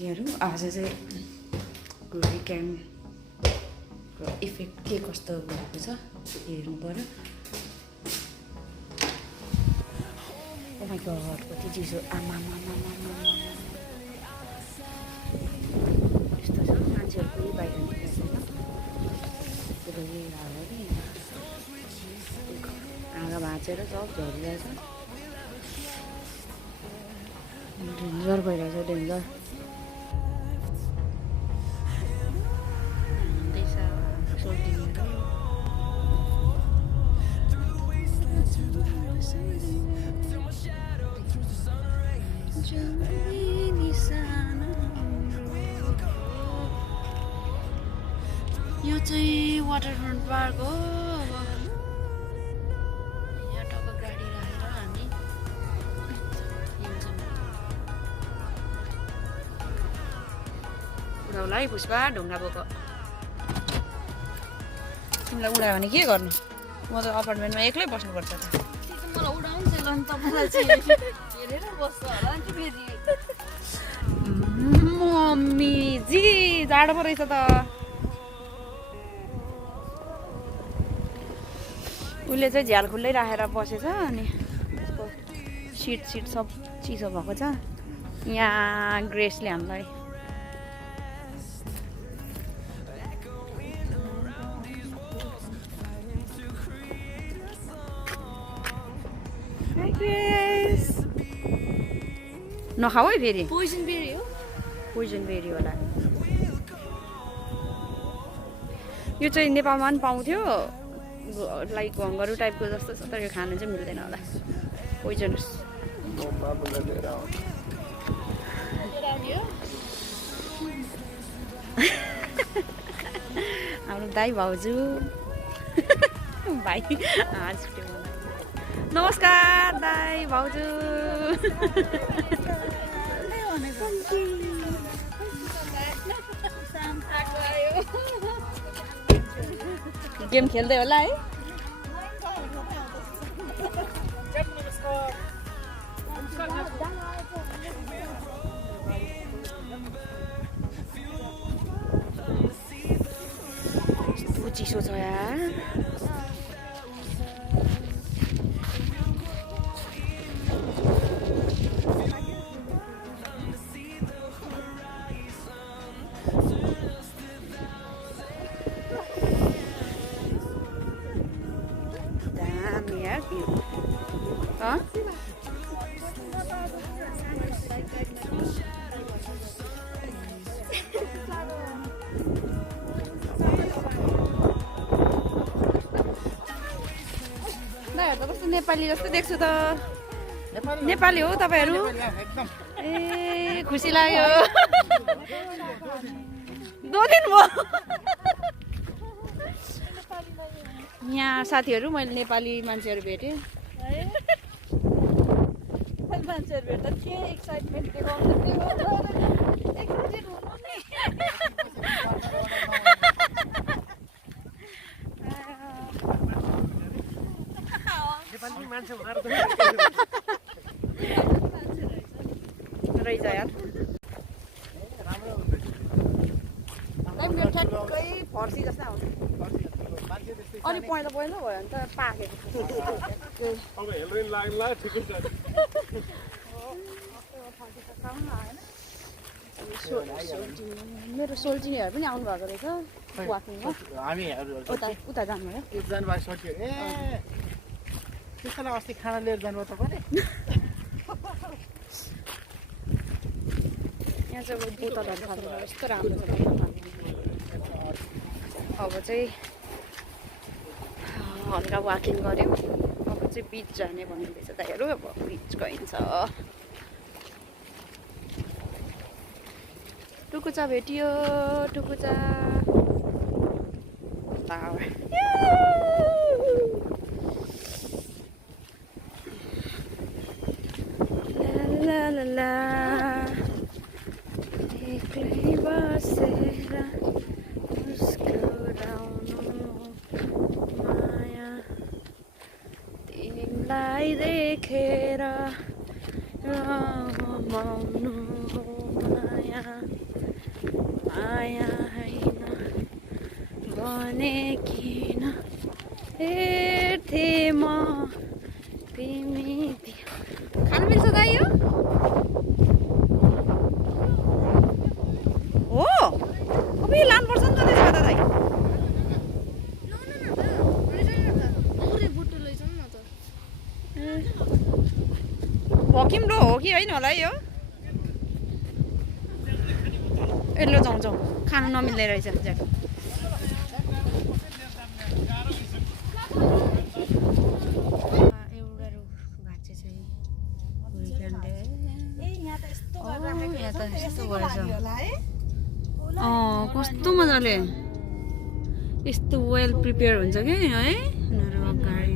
साथीहरू आज चाहिँ घुरी क्यामको इफेक्ट के कस्तो भएको छ हेर्नु पर्यो। ओ माइ गॉड कति चिसो आमा यस्तो छ मान्छेहरू कोही बाहिर निस्किँदैन। आँगा भाँचेर सब झरिरहेछ डेन्जर भइरहेछ डेन्जर। यो चाहिँ वाटरफ्रन्ट पार्क हो। यहाँ टक्क गाडी राखेर हामी हिँड्छौँ। उडाउला है पुष्पा ढुङ्गा बोको। तिमीलाई उडायो भने के गर्नु? म त अपार्टमेन्टमा एक्लै बस्नुपर्छ त। मलाई उडाउनु चाहिँ लन तपाईँलाई चाहिँ हेरेर बस्छ होला नि फेरि। मम्मी जी जाडो पो रहेछ त। उसले चाहिँ झ्याल खुल्लै राखेर बसेछ अनि त्यसको सिट सब चिसो भएको छ। यहाँ ग्रेसले हामीलाई नखाऊ है फेरि पोइजन बेरी हो। पोइजन बेरी होला। यो चाहिँ नेपालमा पनि पाउँथ्यो लाइक घङ्गरु टाइपको जस्तो छ तर यो खानु चाहिँ मिल्दैन होला पोइजनस। हाम्रो दाई भाउजू भाइ नमस्कार दाई भाउजू। गेम खेल्दै होला है। चिसो छ यार। कस्तो नेपाली जस्तो देख्छु त। नेपाली हो तपाईँहरू? ए खुसी लाग्यो। 2 दिन भयो। यहाँ साथीहरू मैले नेपाली मान्छेहरू भेटेँ। मान्छेहरू भेट्दा के एक्साइटमेन्ट देखाउँछ एक्साइटेड हुनु नि। रहेछ यार। ठ्याक्कै फर्सी जस्तो आउँछ। अनि पहिलो भयो भने त पाकेको मेरो सोल्टिनीहरू पनि आउनु भएको रहेछ वाकिङमा। उता जानुभयो त्यसलाई अस्ति खाना लिएर जानुभयो तपाईँले। यहाँ चाहिँ बोतलहरू खाँदैन यस्तो राम्रो छ। अब चाहिँ हल्का वाकिङ गऱ्यौँ। अब चाहिँ बिच जाने भन्नुहुँदैछ दाइहरू। अब बिच गइन्छ। टुकुचा भेटियो टुकुचा टावर। ला ला ला एक्लै बसेर मुस्कुराउनु माया तिमीलाई देखेर रमाउनु माया तिमीले किन हेर्थे म तिमी खानु मिल्छ दाइ यो हो अब यो लानुपर्छ नि त त्यसो भए त दाइ भकिम्रो हो कि होइन होला यो यसले जाउँ जाउँ खानु नमिल्ने रहेछ ज्याक एउटा रुख भाँचे छ कस्तो मजाले यस्तो वेल प्रिपेयर हुन्छ कि है उनीहरू अगाडि